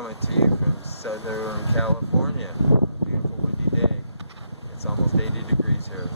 coming to you from Southern California. Beautiful windy day. It's almost 80 degrees here.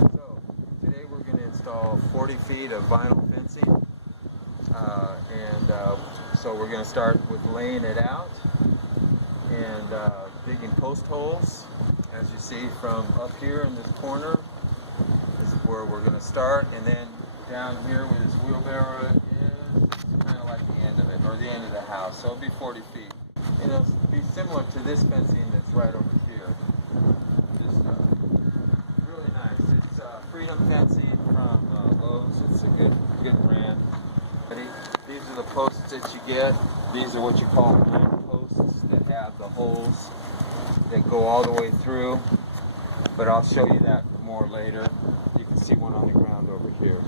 So today we're going to install 40 feet of vinyl fencing, so we're going to start with laying it out and digging post holes. As you see from up here in this corner, this is where we're going to start, and then down here where this wheelbarrow is kind of like the end of it, or the end of the house, so it'll be 40 feet. And it'll be similar to this fencing that's right over here. Just really nice. It's Freedom Fencing from Lowe's. It's a good brand. These are the posts that you get. These are what you call hand posts that have the holes that go all the way through. But I'll show you that more later. You can see one on the ground over here.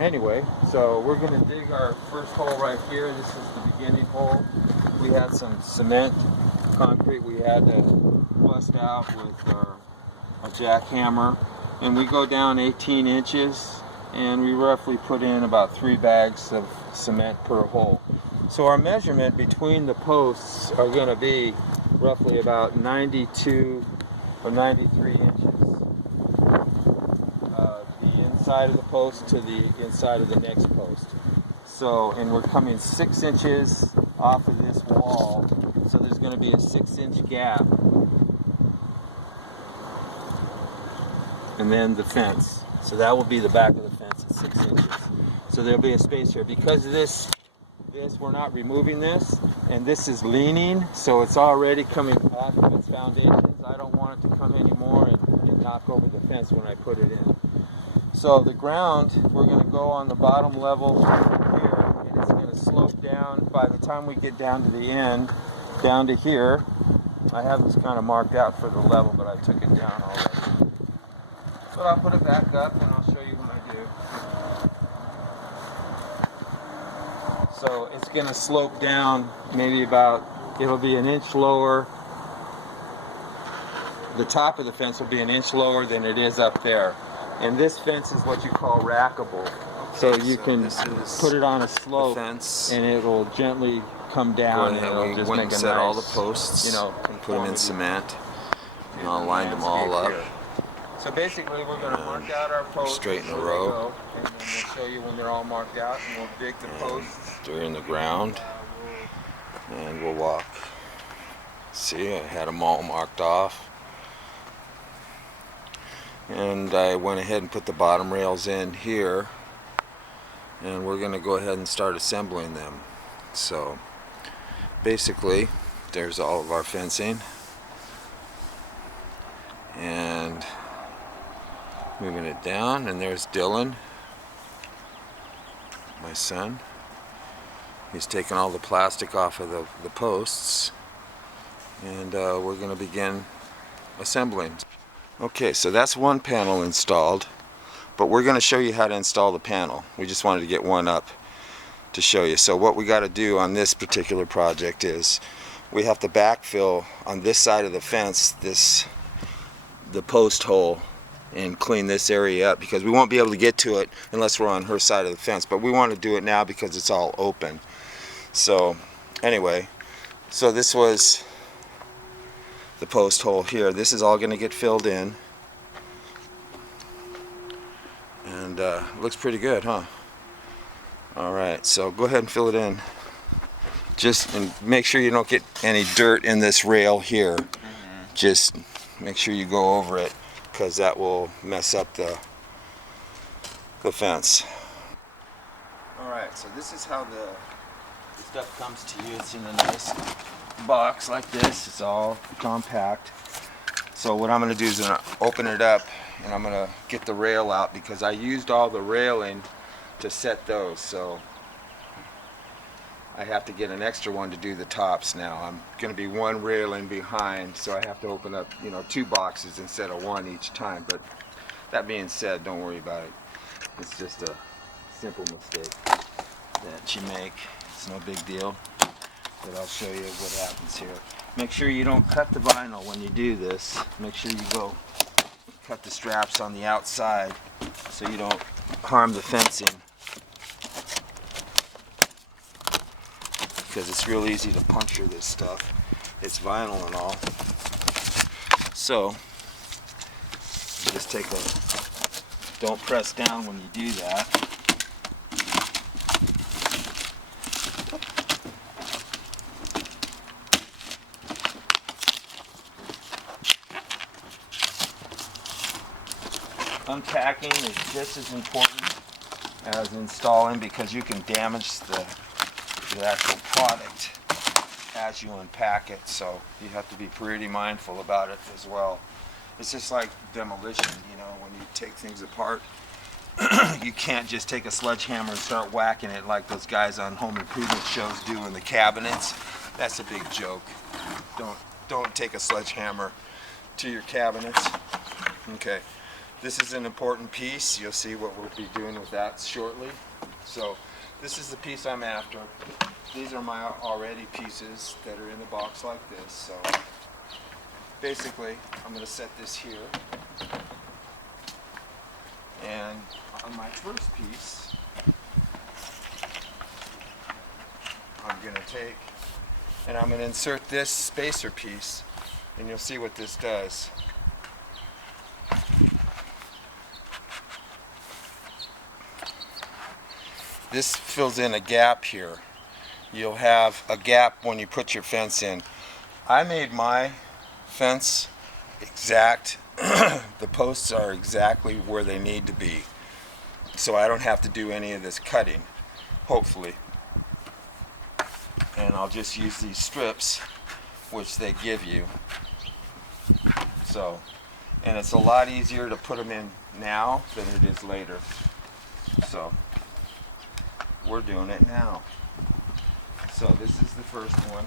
Anyway, so we're going to dig our first hole right here. This is the beginning hole. We had some cement, concrete we had to bust out with a jackhammer. And we go down 18 inches and we roughly put in about 3 bags of cement per hole. So our measurement between the posts are going to be roughly about 92 or 93 inches. The inside of the post to the inside of the next post. So, and we're coming 6 inches off of this wall, so there's going to be a 6-inch gap. And then the fence. So that will be the back of the fence at 6 inches. So there'll be a space here. Because of this we're not removing this, and this is leaning, so it's already coming off of its foundations. I don't want it to come anymore and knock over the fence when I put it in. So the ground, we're going to go on the bottom level here, and it's going to slope down. By the time we get down to the end, down to here, I have this kind of marked out for the level, but I took it down already. But I'll put it back up and I'll show you when I do. So it's going to slope down maybe about, it'll be an inch lower. The top of the fence will be an inch lower than it is up there. And this fence is what you call rackable. So you can put it on a slope and it'll gently come down. Go ahead, we went and set all the posts, put them in cement, and I'll line them all up. So basically we're going to mark out our posts straight in a row, and then we'll show you when they're all marked out, and we'll dig the posts. They're in the ground, and we'll walk. See, I had them all marked off. And I went ahead and put the bottom rails in here, and we're going to go ahead and start assembling them. So basically there's all of our fencing, and moving it down, and there's Dylan, my son. He's taken all the plastic off of the posts, and we're going to begin assembling. Okay, so that's one panel installed, but we're going to show you how to install the panel. We just wanted to get one up to show you. So what we got to do on this particular project is we have to backfill on this side of the fence, the post hole, and clean this area up, because we won't be able to get to it unless we're on her side of the fence. But we want to do it now because it's all open. So anyway, so this was the post hole here. This is all going to get filled in, and looks pretty good, huh? Alright, so go ahead and fill it in. Just and make sure you don't get any dirt in this rail here. Just make sure you go over it, because that will mess up the fence. Alright, so this is how the stuff comes to you. It's in a nice box like this. It's all compact. So what I'm going to do is I'm going to open it up, and I'm going to get the rail out, because I used all the railing to set those, so I have to get an extra one to do the tops now. I'm going to be one railing behind, so I have to open up 2 boxes instead of 1 each time. But that being said, don't worry about it. It's just a simple mistake that you make. It's no big deal, but I'll show you what happens here. Make sure you don't cut the vinyl when you do this. Make sure you go cut the straps on the outside so you don't harm the fencing. because it's real easy to puncture this stuff. It's vinyl and all. So just take a, don't press down when you do that. Unpacking is just as important as installing, because you can damage the actual product as you unpack it, so you have to be pretty mindful about it as well. It's just like demolition, you know, when you take things apart, you can't just take a sledgehammer and start whacking it like those guys on home improvement shows do in the cabinets. That's a big joke. Don't take a sledgehammer to your cabinets. Okay. This is an important piece. You'll see what we'll be doing with that shortly. So this is the piece I'm after. These are my already pieces that are in the box like this. So basically, I'm going to set this here. And on my first piece, I'm going to take and I'm going to insert this spacer piece, and you'll see what this does. This fills in a gap here. You'll have a gap when you put your fence in. I made my fence exact. The posts are exactly where they need to be, so I don't have to do any of this cutting, hopefully. And I'll just use these strips which they give you. So, and it's a lot easier to put them in now than it is later. So we're doing it now. So this is the first one.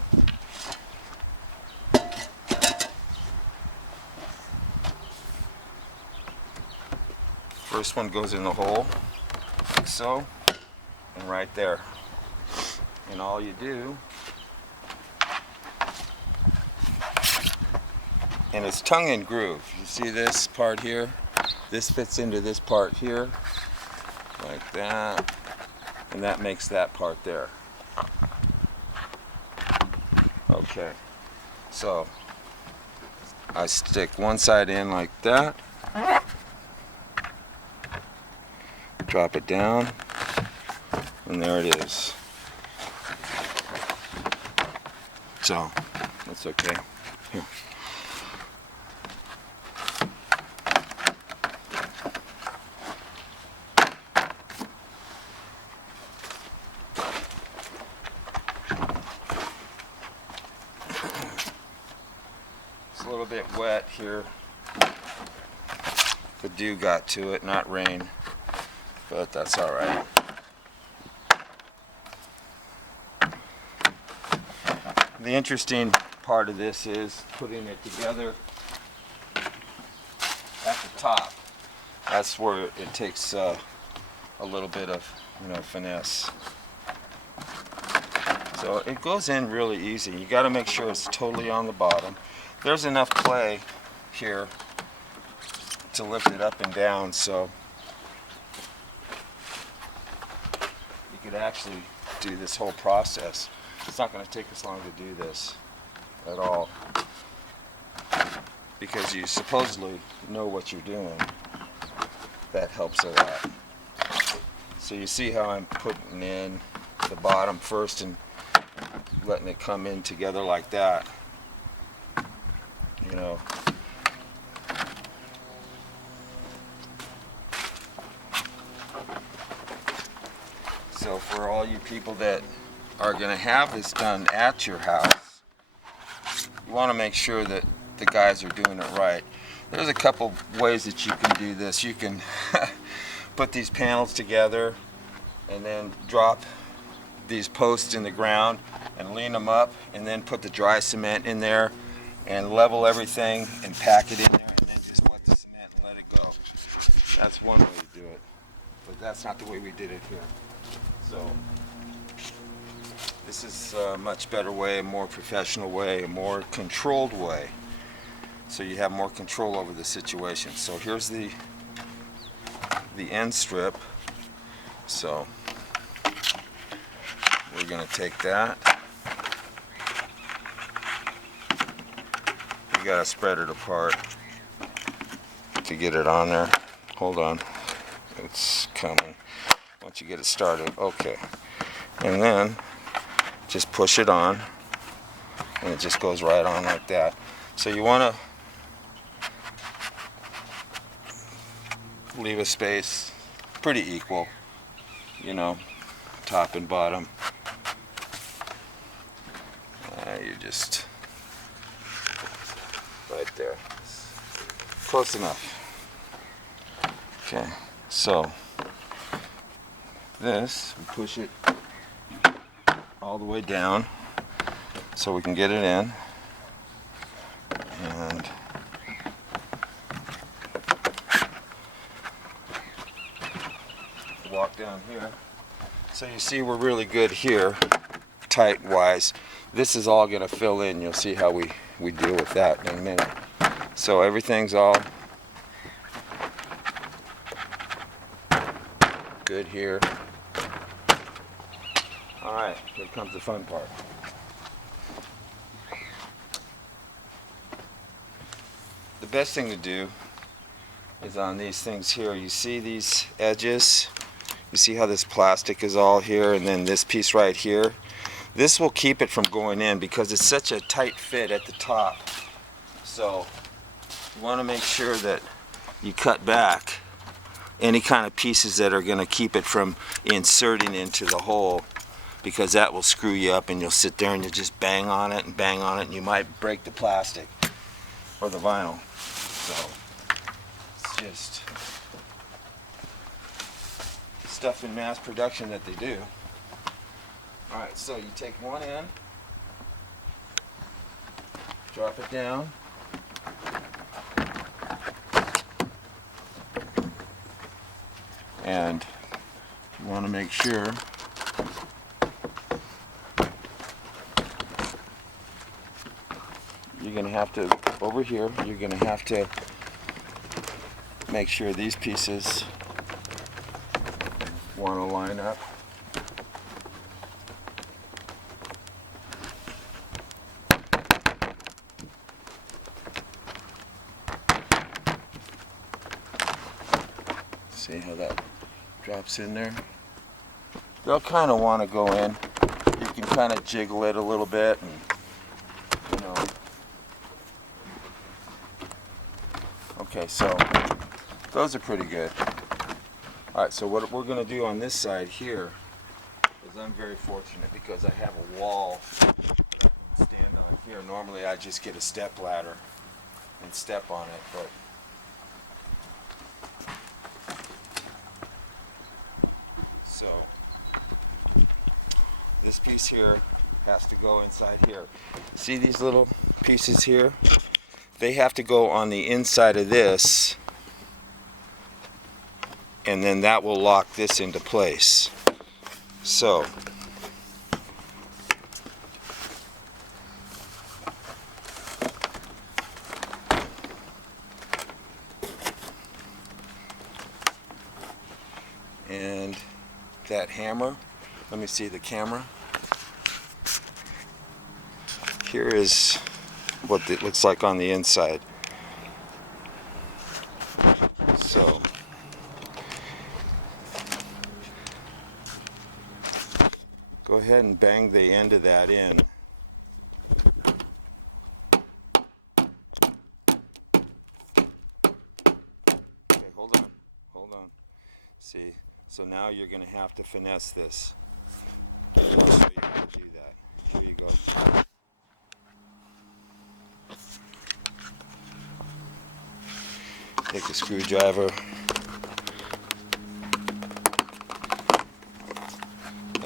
First one goes in the hole, like so, and right there. And all you do, and it's tongue and groove. You see this part here? This fits into this part here, like that. And that makes that part there. Okay, so I stick one side in like that, drop it down, and there it is. So that's okay. Here. A little bit wet here. The dew got to it, not rain, but that's all right. The interesting part of this is putting it together at the top. That's where it takes a little bit of, finesse. So it goes in really easy. You got to make sure it's totally on the bottom. There's enough clay here to lift it up and down, so you could actually do this whole process. It's not going to take us long to do this at all, because you supposedly know what you're doing. That helps a lot. So you see how I'm putting in the bottom first and letting it come in together like that. So for all you people that are going to have this done at your house, you want to make sure that the guys are doing it right. There's a couple ways that you can do this. You can put these panels together and then drop these posts in the ground and lean them up, and then put the dry cement in there and level everything and pack it in there, and then just wet the cement and let it go. That's one way to do it, but that's not the way we did it here. So this is a much better way, a more professional way, a more controlled way, so you have more control over the situation. So here's the end strip. So we're going to take that gotta spread it apart to get it on there. Hold on, it's coming. Once you get it started, okay. And then just push it on, and it just goes right on like that. So you want to leave a space pretty equal, you know, top and bottom. You just right there, close enough. Okay, so this, we push it all the way down so we can get it in, and walk down here. So you see we're really good here, tight wise. This is all going to fill in. You'll see how we deal with that in a minute. So everything's all good here. Alright, here comes the fun part. The best thing to do is on these things here. You see these edges? You see how this plastic is all here, and then this piece right here? This will keep it from going in because it's such a tight fit at the top. So you want to make sure that you cut back any kind of pieces that are going to keep it from inserting into the hole, because that will screw you up and you'll sit there and you just bang on it and you might break the plastic or the vinyl. So it's just stuff in mass production that they do. Alright, so you take one end, drop it down, and you want to make sure you're going to have to, over here, you're going to have to make sure these pieces want to line up. See how that drops in there? They'll kind of want to go in. You can kind of jiggle it a little bit, and you know. Okay, so those are pretty good. Alright, so what we're going to do on this side here is, I'm very fortunate because I have a wall to stand on here. Normally I just get a step ladder and step on it, but so this piece here has to go inside here. See these little pieces here? They have to go on the inside of this, and then that will lock this into place. So and that hammer, let me see the camera. Here is what it looks like on the inside. So go ahead and bang the end of that in. Okay, hold on. See, so now you're going to have to finesse this. I'll show you how to do that. Here you go. Take a screwdriver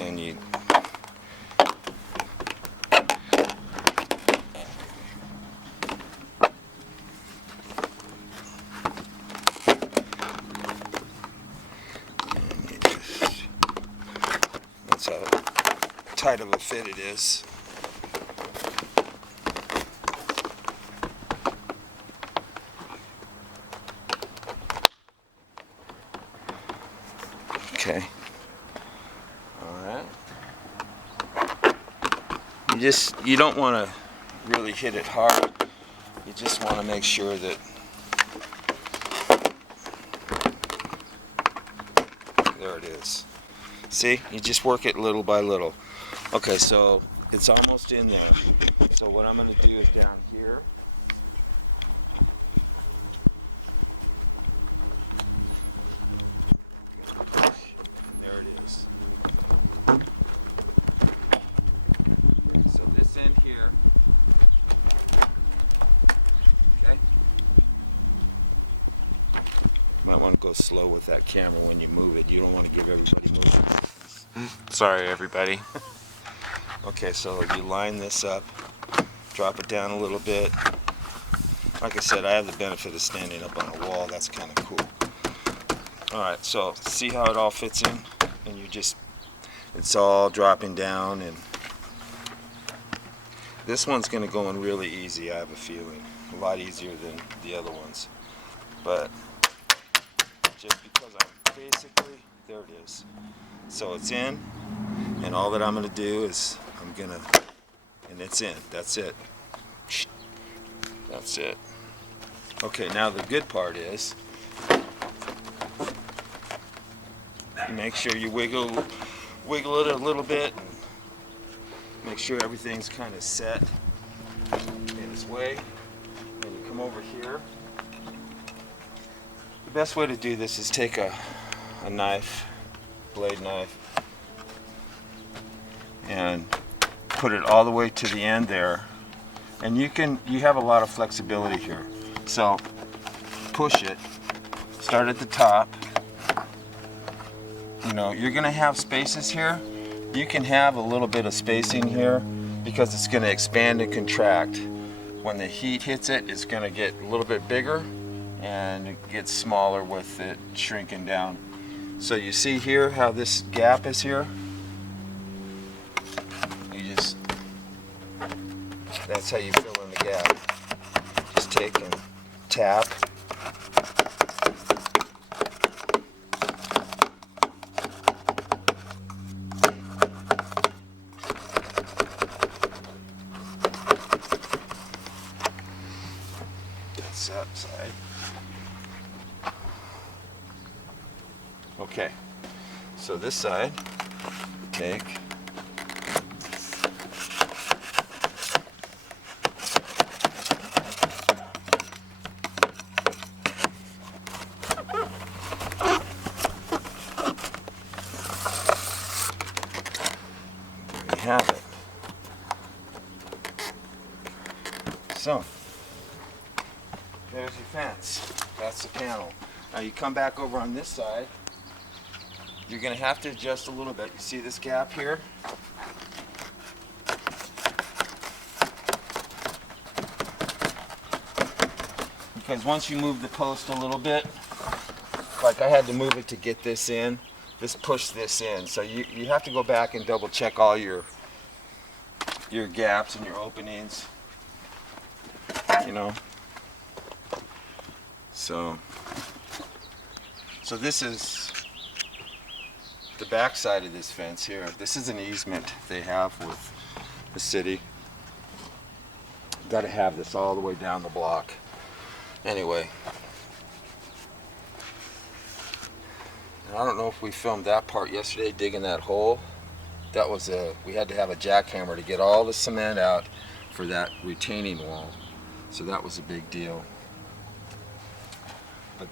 and you that's how tight of a fit it is. Okay. Alright. You don't want to really hit it hard. you just want to make sure that there it is. See, you just work it little by little. Okay, so it's almost in there. So what I'm going to do is down here. There it is. Okay, so this end here. Okay. Might want to go slow with that camera when you move it. You don't want to give everybody motion sickness. Sorry, everybody. Okay, so you line this up, drop it down a little bit. Like I said, I have the benefit of standing up on a wall. That's kind of cool. Alright, so see how it all fits in? And it's all dropping down, and this one's going to go in really easy, I have a feeling. A lot easier than the other ones. But just because there it is. So it's in, and all that I'm going to do is and it's in. That's it. That's it. Okay, now the good part is, you make sure you wiggle it a little bit, and make sure everything's kind of set in its way. And you come over here. The best way to do this is take a knife, blade knife, and put it all the way to the end there. And you have a lot of flexibility here. So push it, start at the top. You know, you're gonna have spaces here. You can have a little bit of spacing here because it's gonna expand and contract. When the heat hits it, it's gonna get a little bit bigger, and it gets smaller with it shrinking down. So you see here how this gap is here? That's how you fill in the gap. Just take and tap. That's that side. Okay, so this side, take. Have it. So there's your fence. That's the panel. Now you come back over on this side. You're going to have to adjust a little bit. You see this gap here? Because once you move the post a little bit, like I had to move it to get this in, push this in. So you have to go back and double check all your gaps and your openings, you know. So this is the back side of this fence here. This is an easement they have with the city. Got to have this all the way down the block. Anyway, and I don't know if we filmed that part yesterday, digging that hole. That was we had to have a jackhammer to get all the cement out for that retaining wall. So that was a big deal. But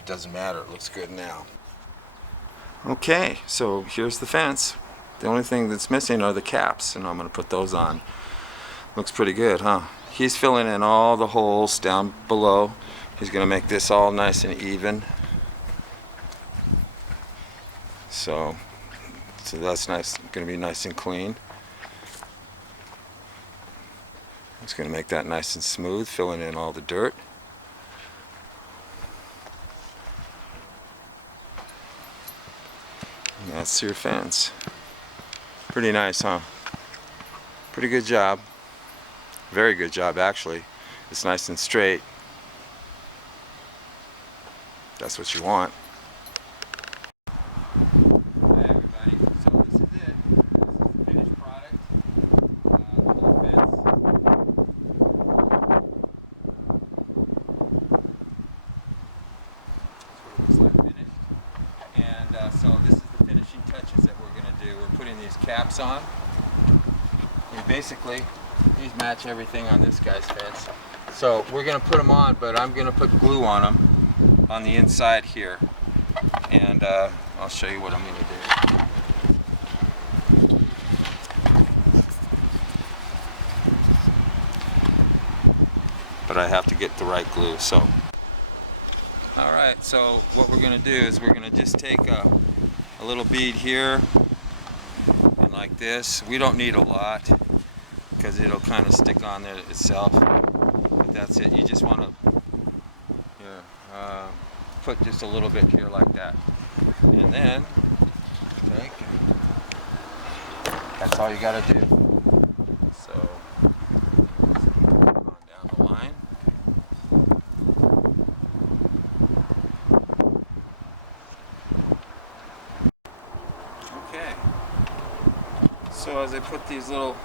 it doesn't matter, it looks good now. Okay, so here's the fence. The only thing that's missing are the caps, and I'm going to put those on. Looks pretty good, huh? He's filling in all the holes down below. He's going to make this all nice and even. So that's nice, going to be nice and clean. It's going to make that nice and smooth, filling in all the dirt. And that's your fence. Pretty nice, huh? Pretty good job. Very good job, actually. It's nice and straight. That's what you want. Hi everybody. So this is it. This is the finished product. The whole fence. putting these caps on. These match everything on this guy's fence. So we're going to put them on, but I'm going to put glue on them on the inside here. And I'll show you what I'm going to do. But I have to get the right glue, so. Alright, so what we're going to do is we're going to just take a little bead here, and like this. We don't need a lot, because it'll kind of stick on there itself. But that's it. You just want to put just a little bit here like that. And then, that's all you got to do. So, on down the line. Okay. So as I put these little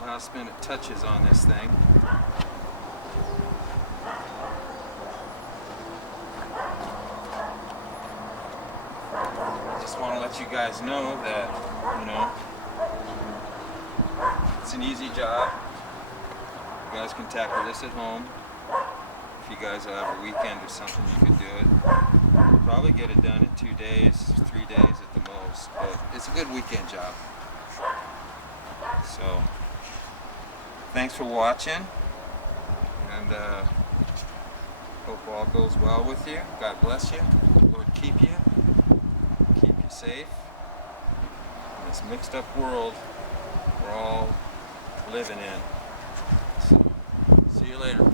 last minute touches on this thing, I just want to let you guys know that, it's an easy job. You guys can tackle this at home. If you guys have a weekend or something, you could do it. Probably get it done in 2 days, 3 days at the most, but it's a good weekend job. So, thanks for watching, and hope all goes well with you. God bless you. Lord keep you safe in this mixed up world we're all living in. So, see you later.